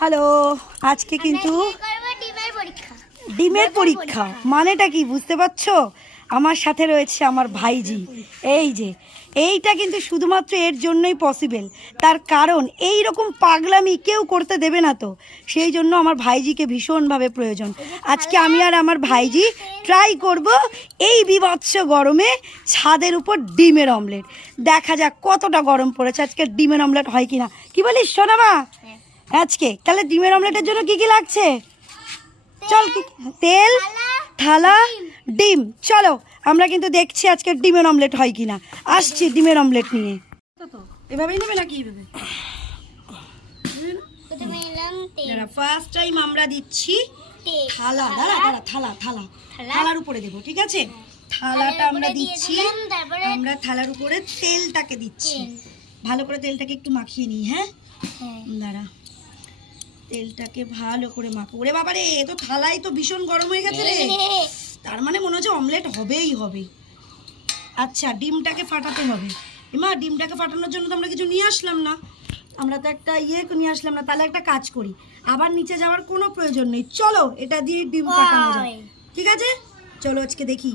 Hello, আজকে কিন্তু ডিমের পরীক্ষা। মানেটা কি বুঝতে পারছো? আমার সাথে রয়েছে আমার ভাইজি। এইটা কিন্তু শুধুমাত্র এর জন্যই পসিবল। তার কারণ এই রকম পাগলামি কেউ করতে দেবে না, তো সেই জন্য আমার ভাইজিকে ভীষণভাবে প্রয়োজন। আজকে আমি আর আমার ভাইজি ট্রাই করব এই বীভৎস গরমে ছাদের উপর ডিমের অমলেট। দেখা যাক কতটা গরম পড়েছে, আজকে ডিমের অমলেট হয় কিনা। কি বলিস সোনা মা? আজকে তাহলে ডিমের অমলেটের জন্য কি কি লাগছে? চল, তেল, থালা, ডিম। চলো আমরা কিন্তু দেখছি আজকে ডিমের অমলেট হয় কিনা। আসছি ডিমের অমলেট নিয়ে। এভাবেই নেবে নাকি এইভাবে? ফার্স্ট টাইম আমরা দিচ্ছি থালা। থালার উপরে দেবো, ঠিক আছে? থালাটা আমরা দিচ্ছি, আমরা থালার উপরে তেলটাকে দিচ্ছি। ভালো করে তেলটাকে একটু মাখিয়ে নিই। হ্যাঁ, দাঁড়া, তেলটাকে ভালো করে মাখো। ওরে বাবা রে, তো থালাই তো ভীষণ গরম হয়ে গেছে রে। তার মানে মনে হচ্ছে অমলেট হবেই হবে। আচ্ছা, ডিমটাকে ফাটাতে হবে। এমা, ডিমটাকে ফাটানোর জন্য তো আমরা কিছু নিয়ে আসলাম না। আমরা তো একটা নিয়ে আসলাম না। তাহলে একটা কাজ করি, আবার নিচে যাওয়ার কোনো প্রয়োজন নেই। চলো এটা দিয়ে ডিম ফাটানো যায়, ঠিক আছে? চলো আজকে দেখি।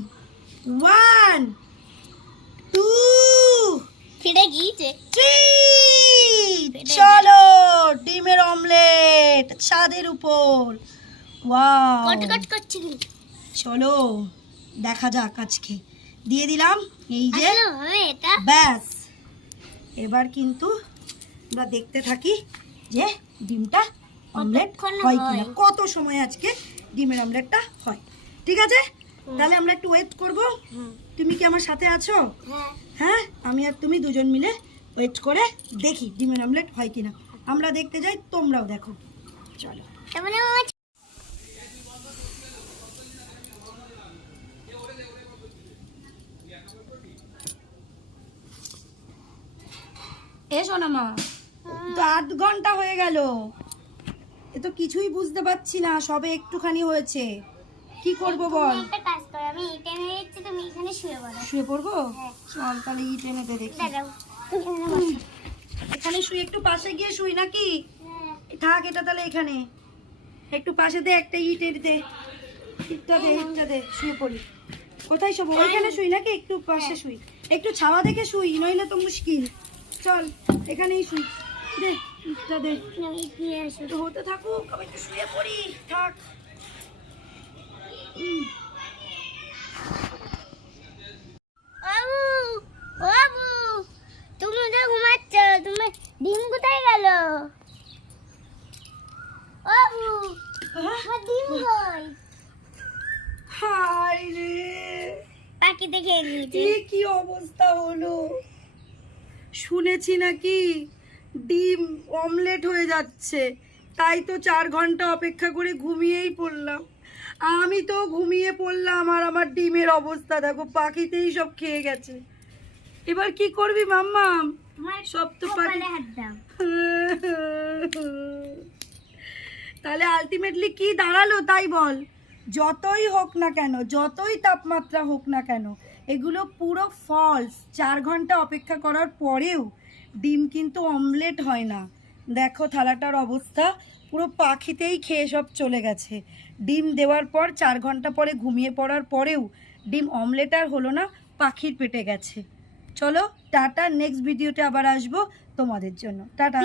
1 2 3, চলো ডিমের অমলেট ছাদের উপর। ওয়াও, চলো দেখা যাক। আজকে দিয়ে দিলাম, এই যে ব্যাস। এবার কিন্তু আমরা দেখতে থাকি যে ডিমটা অমলেট হয় কিনা, কত সময় আজকে ডিমের অমলেটটা হয়। ঠিক আছে, তাহলে আমরা একটু ওয়েট করব। তুমি কি আমার সাথে আছো? হ্যাঁ, আমি আর তুমি দুজন মিলে ওয়েট করে দেখি ডিমের অমলেট হয় কিনা। আমরা দেখতে যাই, তোমরাও দেখো। চলো। এসো না মা, তো 8 ঘন্টা হয়ে গেল, এ তো কিছুই বুঝতে পারছি না। সবে একটুখানি হয়েছে, কি করব বল? একটা কাজ কর, আমি ইট এনে দিচ্ছি, তুমি এখানে শুয়ে পড়ো। শুয়ে পড়বো? চল তাহলে ইট এনে দে দেখি। এখানে শুয়ে, একটু পাশে গিয়ে শুই নাকি? থাক, এটা তাহলে এখানে একটু পাশে দে, একটা ইট এনে দে। ইটটা দে, শুয়ে পড়ি। কোথায় শোবো? ওইখানে শুই নাকি? একটু পাশে শুই, একটু ছাওয়া দেখে শুই, নইলে তো মুশকিল। চল এখানেই শুই, দে ইটটা দে। হতে থাকুক, আমি একটু শুয়ে পড়ি। থাক। তুমি তো ঘুমাচ্ছ, তুমি ডিম কোথায় গেল? ডিম কই? হায় রে, পাখি দেখে নিয়েছে। কি অবস্থা হলো! শুনেছি নাকি ডিম অমলেট হয়ে যাচ্ছে, তাই তো 4 ঘন্টা অপেক্ষা করে ঘুমিয়েই পড়লাম। আমি তো ঘুমিয়ে পড়লাম, আর আমার ডিমের অবস্থা দেখো, পাখিতেই সব খেয়ে গেছে। এবার কি করবি মাম্মাম? সব তো পাখি। তাহলে আলটিমেটলি কি দাঁড়ালো তাই বল? যতই হোক না কেন, যতই তাপমাত্রা হোক না কেন, এগুলো পুরো ফলস। 4 ঘন্টা অপেক্ষা করার পরেও ডিম কিন্তু অমলেট হয় না। দেখো থালাটার অবস্থা, পুরো পাখিতেই খেয়ে সব চলে গেছে। ডিম দেওয়ার পর 4 ঘন্টা পরে ঘুমিয়ে পড়ার পরেও ডিম অমলেট আর হলো না, পাখির পেটে গেছে। চলো টাটা, নেক্সট ভিডিওতে আবার আসবো তোমাদের জন্য। টাটা।